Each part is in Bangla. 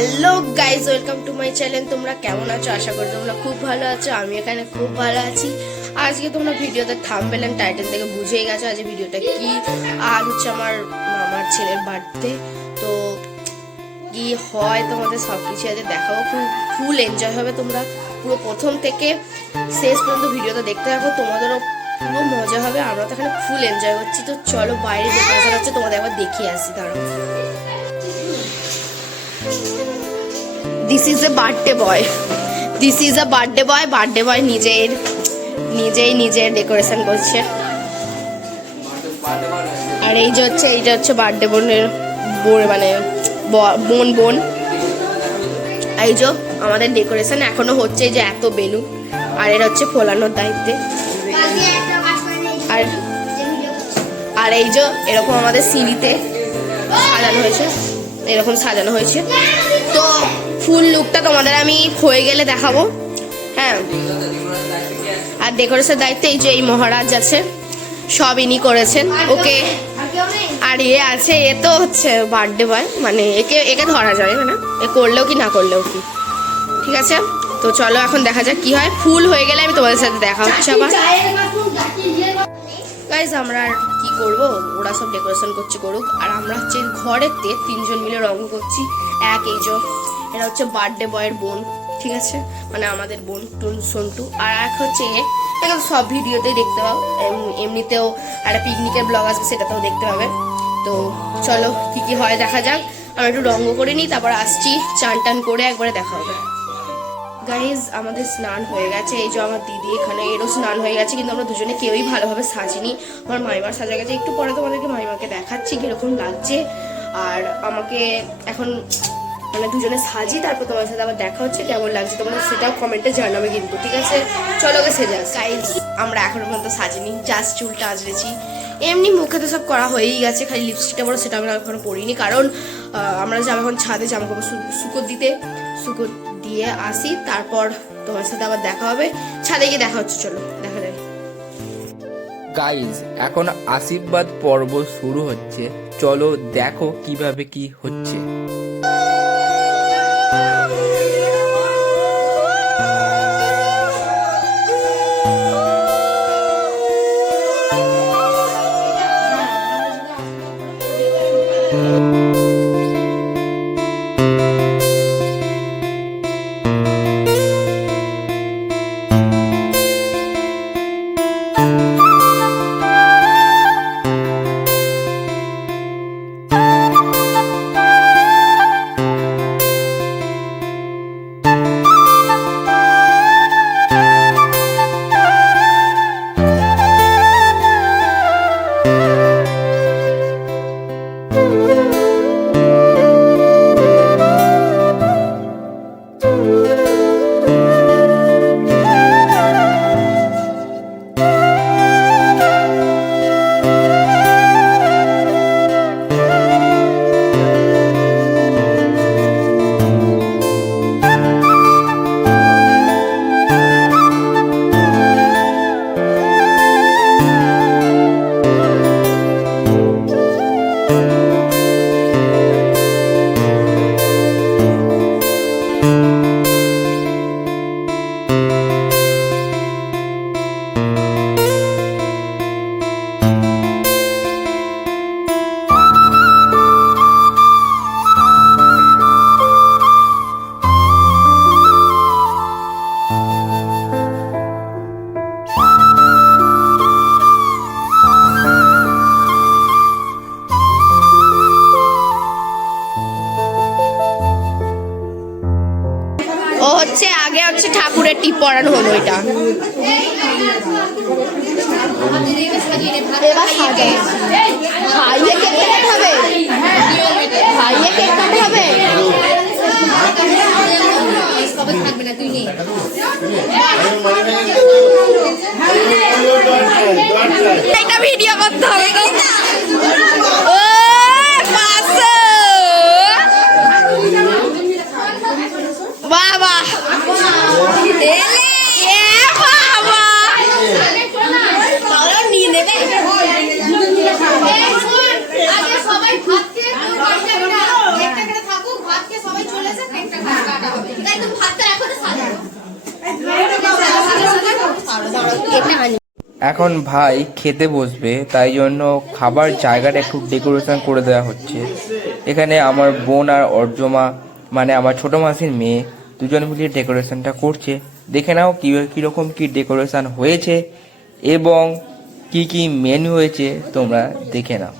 Hello guys, welcome to my channel. তোমরা কেমন আছো? আশা করি তোমরা খুব ভালো আছো। আমি এখানে খুব ভালো আছি। আজকে তোমরা ভিডিওতে থাম্বনেল এন্ড টাইটেল থেকে বুঝেই গেছো আজ ভিডিওটা কি। আজ হচ্ছে আমার মামার ছেলের বার্থডে। তো কি হয় তোমাদের সব কিছু আজ দেখাবো। ফুল এনজয় হবে, তোমরা পুরো প্রথম থেকে শেষ পর্যন্ত ভিডিওটা দেখতে থাকো, তোমাদেরও পুরো মজা হবে। আমরা তো এখানে ফুল এনজয় করছি। তো চলো বাইরে ডেকোরেশন হচ্ছে, তোমাদের একবার দেখিয়ে আসি। দাঁড়াও, this is a birthday boy. This is a birthday boy. Birthday boy নিজেই ডেকোরেশন করছে। আর এইটা হচ্ছে বার্থডে বোনের মানে বোন। এই যে আমাদের ডেকোরেশন এখনো হচ্ছে, যে এত বেলুন। আর এটা হচ্ছে ফোলানোর দায়িত্বে। আর এই যে এরকম আমাদের সিঁড়িতে সাজানো হয়েছে। তো ফুল লুকটা তোমাদের আমি হয়ে গেলে দেখাবো। হ্যাঁ, আর ডেকোরেশনের দায়িত্বে এই যে এই মহারাজ আছে, সব ইনি করেছেন। ওকে, আর আছে, এ তো হচ্ছে বার্থডে বয়, মানে একে ধরা যাবে না, এ করলেও কি না করলেও কি। ঠিক আছে, তো চলো এখন দেখা যাক কি হয়। ফুল হয়ে গেলে আমি তোমাদের সাথে দেখা হচ্ছে আবার। গাইজ, আমরা আর কি করবো, ওরা সব ডেকোরেশন করুক। আর আমরা হচ্ছে ঘরেতে 3 জন মিলে রঙ করছি। এই যে এটা হচ্ছে বার্থডে বয়ের বোন, ঠিক আছে, মানে আমাদের বোন সন্টু। আর এক হচ্ছে এখন সব ভিডিওতেই দেখতে পাও, এমনিতেও একটা পিকনিকের ব্লগ আসবে, সেটাতেও দেখতে পাবে। তো চলো কি হয় দেখা যাক। আমরা একটু রঙ করে নিই, তারপর আসছি। চান টান করে একবারে দেখা হবে। গাইজ, আমাদের স্নান হয়ে গেছে। এই যে আমার দিদি এখানে, এরও স্নান হয়ে গেছে, কিন্তু আমরা দুজনে কেউই ভালোভাবে সাজিনি। আমার মাইমার সাজা গেছে। একটু পরে তোমাদেরকে মাইমাকে দেখাচ্ছি কিরকম লাগছে। আর আমাকে এখন মানে দুজনে সাজি, তারপর তোমার সাথে আবার দেখা হচ্ছে। কেমন লাগছে তোমাদের সেটাও কমেন্টে জানাবে কিন্তু, ঠিক আছে? চলো ওকে সেজে আসি। গাইজ, আমরা এখনো পর্যন্ত সাজিনি, জাস্ট চুলটা আজরেছি। এমনি মুখে তো সব করা হয়েই গেছে, খালি লিপস্টিকটা বড় সেটা আমরা এখনো পরিনি, কারণ আমরা যাবো এখন ছাদে জামাকাপড় শুকো দিয়ে আসি। তারপর তোমার সাথে আবার দেখা হবে, ছাদে গিয়ে দেখা হচ্ছে। চলো দেখা যাক। গাইজ, এখন আশীর্বাদ পর্ব শুরু হচ্ছে। চলো দেখো কিভাবে কি হচ্ছে। আগে হচ্ছে ঠাকুরের টিপ পরানো হলো, এটা এটা ভিডিও করতে হবে। বাবা নিয়ে নেবে। সবাই ভাত খেয়ে থাকুক, ভাত খেয়ে সবাই চলে যায়। এখন ভাই খেতে বসবে, তাই জন্য খাবার জায়গাটা একটু ডেকোরেশন করে দেওয়া হচ্ছে। এখানে আমার বোন আর অর্জমা মানে আমার ছোটো মাসির মেয়ে দুজন মিলে ডেকোরেশনটা করছে। দেখে নাও কীরকম কী ডেকোরেশন হয়েছে এবং কি কি মেনু হয়েছে তোমরা দেখে নাও।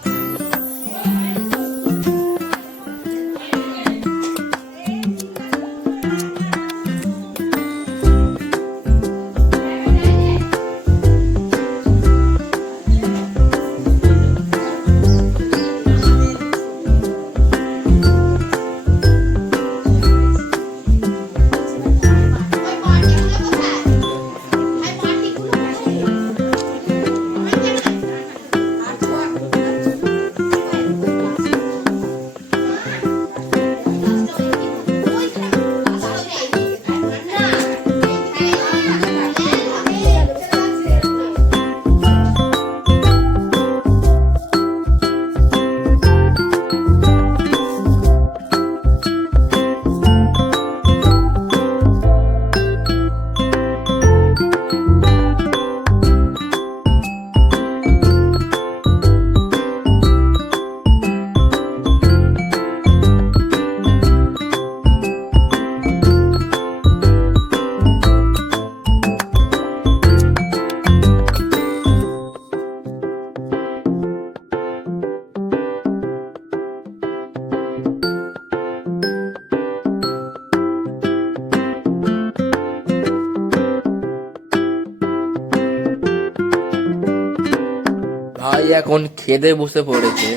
ভাই এখন খেতে বসে পড়েছে,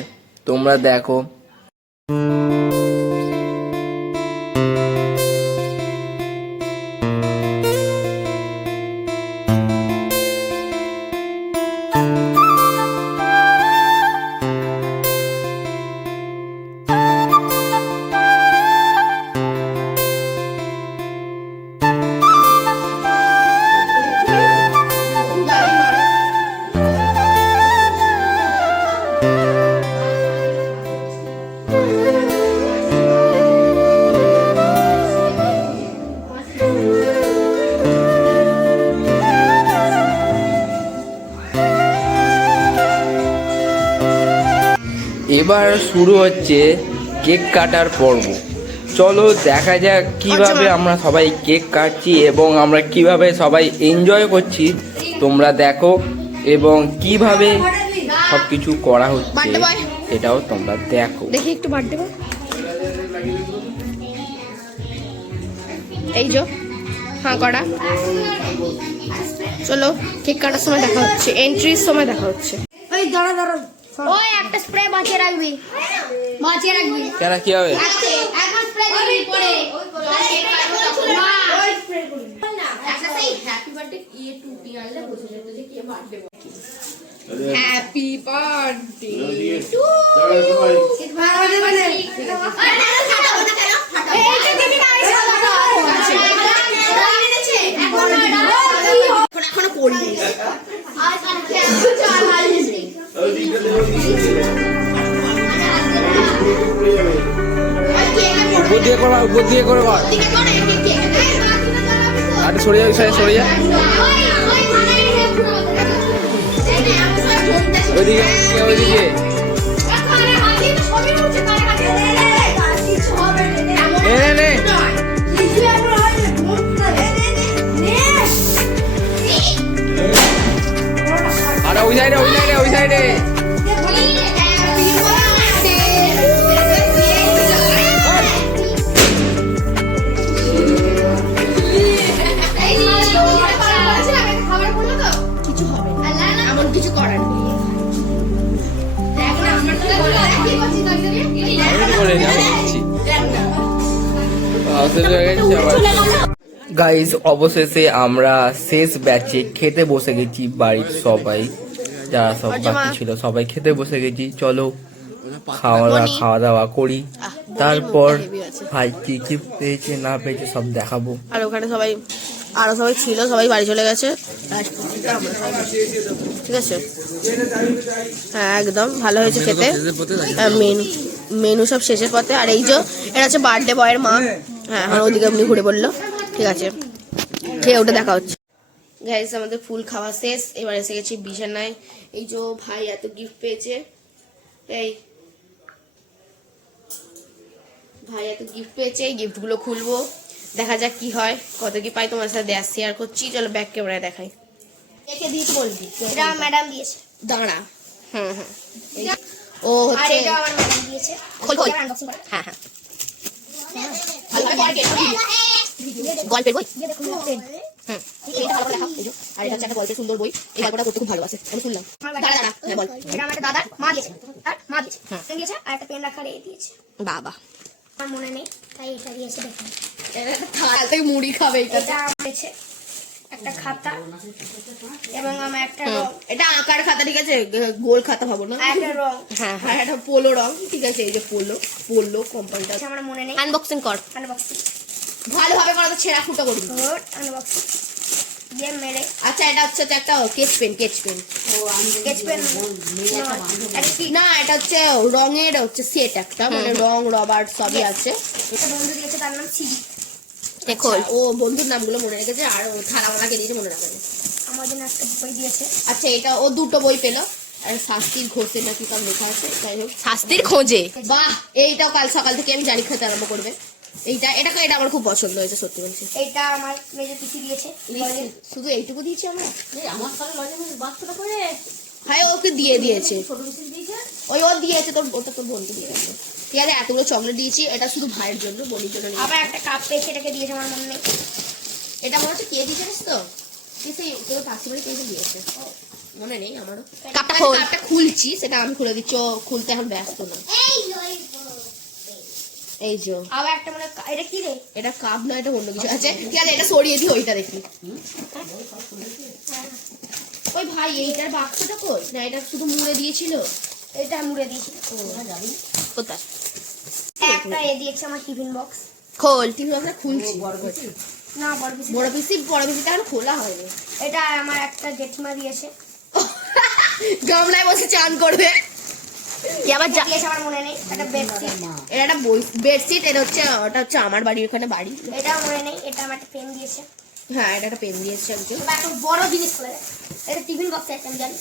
তোমরা দেখো। এবার শুরু হচ্ছে কেক কাটার পর্ব। চলো দেখা যাক কিভাবে আমরা সবাই কেক কাটছি এবং আমরা কিভাবে সবাই এনজয় করছি, তোমরা দেখো। এবং কিভাবে সব কিছু করা হচ্ছে সেটাও তোমরা দেখো। দেখি একটু বার্থডে বয়। এই যে হ্যাঁ করা। চলো কেক কাটার সময় দেখা হচ্ছে, এন্ট্রির সময় দেখা হচ্ছে। ওই দাঁড়া দাঁড়া, ওই একটা স্প্রে বাঁচিয়ে রাখবি, বাঁচিয়ে রাখবি। কেন কি হবে? এখন স্প্রে দিবি পরে। হ্যাপি বার্থডে এখনো করিনি। উপর দিয়ে করো, উপর দিয়ে করে কর। আর সরে যাও, সরে যা। ওইদিকে ওইদিকে নে। আর ওই সাইডে ওই সাইডে কিছু হবে না, এমন কিছু করার নেই। গাইজ অবশেষে আমরা শেষ ব্যাচে খেতে বসে গেছি। বাড়ির সবাই যারা সব বাকি ছিল সবাই খেতে বসে গেছি। চলো খাওয়া দাওয়া করি, তারপর ভাই কি কি পেয়েছে না পেয়েছে সব দেখাবো। আর ওখানে আরো সবাই ছিল, সবাই বাড়ি চলে গেছে। ঠিক আছে, হ্যাঁ একদম ভালো হয়েছে খেতে। মেনু সব শেষের পথে। আর এই যে এটা হচ্ছে বার্থডে বয়ের মা। হ্যাঁ এখন ওদিকে এমনি ঘুরে বললো। ঠিক আছে, খেয়ে ওটা দেখা হচ্ছে। গাইস আমাদের ফুল খাওয়া শেষ, এবার এসে গেছি বিছানায়। এই যে ভাই এত গিফট পেয়েছে, এই ভাই এত গিফট পেয়েছে, এই গিফটগুলো খুলবো, দেখা যাক কি হয়, কত কি পাই, তোমার সাথে শেয়ার করছি। চলো ব্যাক ক্যামেরায় দেখাই। একে দিয়েছে বলবি, এটা ম্যাডাম দিয়েছে। দাঁড়া। হুম হুম, ও আর হচ্ছে এটা আমার ম্যাডাম দিয়েছে। খোল খোল। আনবক্সিং করে। হ্যাঁ হ্যাঁ, গল্পের বই। দিয়ে দেখুন পেন। হুম, এটা ভালো করে লেখা, এই যে। আর এটা হচ্ছে একটা গল্পের সুন্দর বই, এই গল্পটা পড়তে খুব ভালোবাসে, আমি শুনলাম। দাঁড়া দাঁড়া, হ্যাঁ বল। এটা আমার দাদার মা দিয়েছে। আর মা দিয়েছে। পেন দিয়েছে আর একটা পেন রাখার এই দিয়েছে। বাবা, আমার মনে নেই তাই এটা দিয়েছে দেখুন। এটা একটা থাল থেকে মুড়ি খাবে এটা। এটা আমার দিয়েছে একটা খাতা এবং আমার একটা রং। এটা আঁকার খাতা, ঠিক আছে, গোল খাতা ভাবো না। আর একটা রং। হ্যাঁ হ্যাঁ, একটা পোলো রং, ঠিক আছে, এই যে পোলো, পোলো কোম্পানিটা। এটা আমার মনে নেই। আনবক্সিং কর, আনবক্সিং। ভালোভাবে করা, তো ছেঁড়া ফুটো করবি। Good unboxing. দিয়ে মেরে আচ্ছা, এটা হচ্ছে একটা কেচ পেন, কেচ পেন। স্কেচ পেন না, এটা হচ্ছে রঙের হচ্ছে সেট একটা, মানে রং রবার সবই আছে। এটা বন্ধু দিয়েছে, তার নাম সিডি। দেখো, ও বন্ধুর নামগুলো মনে রেখেছে, আর ও থালা ওনাকে দিয়েছে মনে রাখেনি। আমার জন্য একটা বই দিয়েছে। আচ্ছা, এটা ও দুটো বই পেলো, আর শাস্তির ঘোষে নাকি সব লেখা আছে, যাই হোক, শাস্তির খোঁজে। বাহ, এইটাও কাল সকাল থেকে আমি জানি খেতে আরম্ভ করবে। এটা এটা এটা আমার খুব পছন্দ হয়েছে, সত্যি বলছি। এটা আমার মেজে পিসি দিয়েছে। শুধু এইটুকু দিয়েছি আমরা, আমার সামনে লজে বাচ্চাটা করে ভাই ওকে দিয়ে দিয়েছে, ছোট বিস্কুট দিয়েছে। ওই ও দিয়েছে, তোর ওটা তোর বোনকে দিয়ে গেছে। ঠিক আছে, এতগুলো চকলেট দিয়েছি, এটা শুধু ভাইয়ের জন্য, বোনের জন্য নেই। আবার একটা কাপ পেয়েছে, এটাকে দিয়েছে আমার মনে নেই। এটা মনে হচ্ছে কে দিয়েছে জানিস তো, কেউ পাখিবাড়ি কেউ দিয়েছে, মনে নেই আমারও। কাপটা খুলছি, সেটা আমি খুলে দিচ্ছি, ও খুলতে এখন ব্যস্ত না। এই যে আবার একটা মানে এটা কি রে? এটা কাপ নয়, এটা অন্য কিছু। আচ্ছা ঠিক আছে, এটা সরিয়ে দিই, ওইটা দেখি। ওই ভাই, এইটার বাক্সটা কই? না, এটা শুধু মুড়ে দিয়েছিল। এটা মুড়ে দিয়েছিল। কোথায়? একটা এ দিয়েছে আমার টিফিন বক্স। খোল, টিভি আমরা খুলছি। না বড় পিসি। বড় পিসিটা এখন খোলা হয়নি। এটা আমার একটা জেঠিমা দিয়েছে। গামলায় বসে চান করবে। আবার দিয়েছে আমার মনে নেই। একটা বেডশিট। এটা একটা বেডশিট, এটা হচ্ছে, ওটা হচ্ছে আমার বাড়ির ওখানে বাড়ি। এটা মনে নেই। এটা আমার একটা পেন দিয়েছে। হ্যাঁ, এটা একটা পেন দিয়েছে একজন। এবার একটা বড় জিনিস খুলে দেখ। এটা টিফিন বক্স একটা আমি জানি।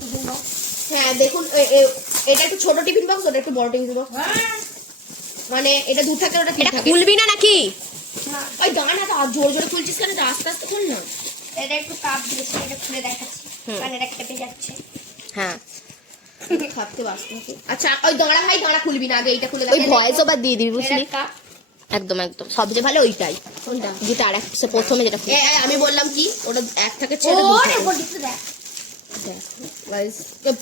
Tiffin box. হ্যাঁ দেখুন, এটা একটু ছোট টিফিন বক্স, ওটা একটু বড় টিফিন বক্স। মানে এটা দূর থাকে, ওটা ঠিক থাকে। খুলবি না নাকি? না, ওই দাঁড়া না, তো আর জোরে জোরে খুলছিস কেন? আস্তে আস্তে খুল না। এটা একটু কাপ দিয়েছে, এটা খুলে দেখাচ্ছি। কারণ এটা কেটে যাচ্ছে। হ্যাঁ, খাপতে বাঁচতে হবে। আচ্ছা, ওই দাঁড়া ভাই, দাঁড়া, খুলবি না, আগে এইটা খুলে দেখ। ওই ভয়েস ওভার দিয়ে দিবি, বুঝলি? এটা কাপ। একদম একদম, সবচেয়ে ভালো ওইটাই। কোনটা? যেটা আর একটা প্রথমে যেটা আমি বললাম কি, ওটা এক থাকে ছেড়ে ওরে বলতে দেখ।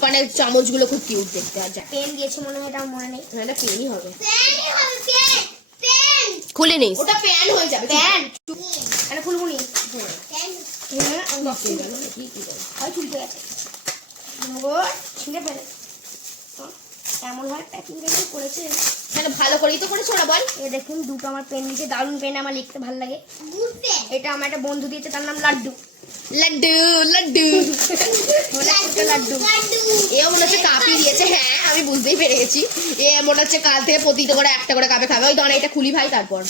মানে চামচগুলো খুব কিউট দেখতে। আর পেন দিয়েছে মনে হয়, এটা আমার মনে নেই। এটা পেনই হবে। পেন। খুলে নিস, ওটা প্যান হয়ে যাবে। পেন। এটা খুলবুনি। হয় খুলতে গেছে। ছিঁড়ে ফেলে। কেমন হয় প্যাকিং করেছে। তাহলে ভালো করেই তো করেছো, ওরা বল। এ দেখুন, দুটো আমার পেন দিয়েছে, দারুণ পেন, আমার লিখতে ভালো লাগে। এটা আমার একটা বন্ধু দিয়েছে, তার নাম লাড্ডু। লাড্ডু লাড্ডু লাড্ডু। এও মনে হচ্ছে কাপই দিয়েছে। হ্যাঁ, আমি বুঝতেই পেরে গেছি। এ মনে হচ্ছে কাল থেকে প্রতিটা করে একটা করে কাপে খাবে। ওই দাঁড়া, এটা খুলি ভাই, তারপর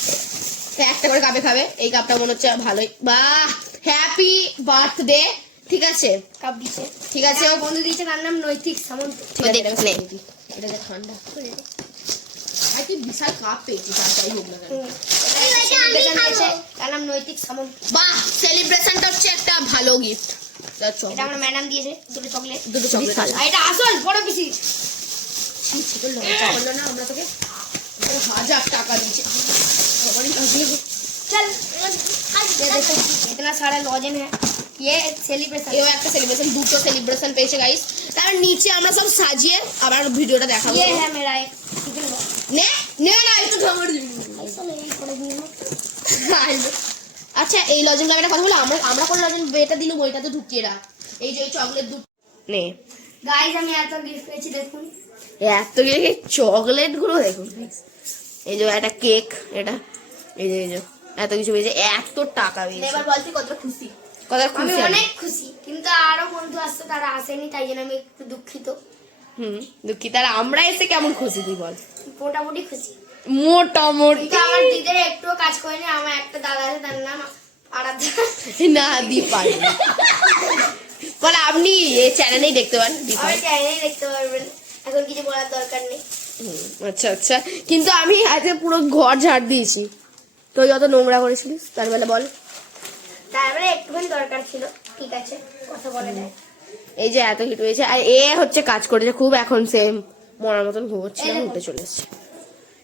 একটা করে কাপে খাবে। এই কাপটা মনে হচ্ছে ভালোই। বাহ, হ্যাপি বার্থডে। ঠিক আছে, কাপ দিয়েছে। ঠিক আছে, আমার বন্ধু দিয়েছে, তার নাম নৈতিক সামন্ত। ঠিক আছে, এটা যে ঠান্ডা। আর কি বিশাল কাপ পেয়েছিস, আর যাই হোক না কেন। তার নাম নৈতিক সামন্ত। বাহ, সেলিব্রেশনটা হচ্ছে একটা ভালো গিফট। এটা আমার ম্যাডাম দিয়েছে, দুটো চকলেট। দুটো চকলেট। আর এটা আসল বড় পিসি। না, আমরা তোকে 1000 টাকা দিচ্ছি। चल ये देखो इतना सारा लॉजन है, ये सेलिब्रेशन। এও একটা সেলিব্রেশন, দুটো সেলিব্রেশন পেয়েছে গাইস। তার নিচে আমরা সব সাজিয়ে আবার ভিডিওটা দেখাবো। ये है मेरा एक टिफिन बॉक्स। নে নে না, একটু খাবার দিবি। ऐसा नहीं पड़े दिए। আচ্ছা, এই লজেন একটা কথা বলো, আমরা কোন লজেন এটা দিলুম, ওইটা তো ঢুকিয়ে রাখ। এই যে চকলেট দুটো নে। गाइस আমি এত গিফট পেয়েছি দেখুন। এত চকলেট গুলো দেখুন। এই যে একটা কেক, এটা এই যে এত কিছু পেয়েছে, এত টাকা পেয়েছে। এবার বলছি কতটা খুশি, কতটা আমি খুশি। অনেক খুশি, কিন্তু আরো বন্ধু আসছে, তারা আসেনি, তাই জন্য আমি একটু দুঃখিত। দুঃখিত। আর আমরা এসে কেমন খুশি তুই বল? মোটামুটি খুশি। মোটামুটি। কিন্তু আমার দিদির একটুও কাজ করেনি। আমার একটা দাদা আছে, তার নাম আরাধ্যা না দীপাই বলে আপনি এই চ্যানেলেই দেখতে পান দীপাই। আমার চ্যানেলেই দেখতে পারবেন, এখন কিছু বলার দরকার নেই। আচ্ছা আচ্ছা, কিন্তু আমি আজকে পুরো ঘর ঝাড় দিয়েছি, তো যত নোংরা করেছিলিস তার বেলা বল। তারপরে একটুখানি দরকার ছিল, ঠিক আছে কথা বলে দেয়। এই যে এত হিট হয়েছে, আর এ হচ্ছে কাজ করেছে খুব, এখন সেম মরার মতন ঘুমোচ্ছিলাম, উঠে চলে এসছে।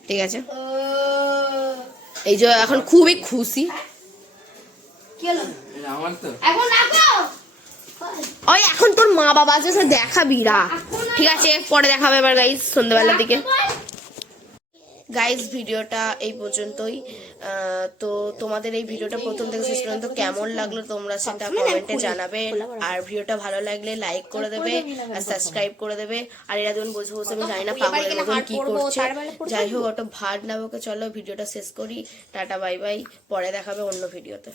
ঠিক আছে, এই যে এখন খুবই খুশি। কি হলো আমার তো এখন রাখো। ওই এখন তোর মা বাবা আছে, সে দেখাবি রা। ঠিক আছে, পরে দেখাবে এবার গাইস সন্ধ্যাবেলার দিকে। গাইস ভিডিওটা এই পর্যন্তই। তো তোমাদের এই ভিডিওটা প্রথম থেকে শেষ পর্যন্ত কেমন লাগলো তোমরা সেটা কমেন্টে জানাবে, আর ভিডিওটা ভালো লাগলে লাইক করে দেবে আর সাবস্ক্রাইব করে দেবে। আর এরা যখন বসে বসে আমি জানি না পাগলের মতন কি করছে, যাই হোক ওটা ভাট না বকে, চলো ভিডিওটা শেষ করি। টাটা বাই বাই, পরে দেখাবে অন্য ভিডিওতে।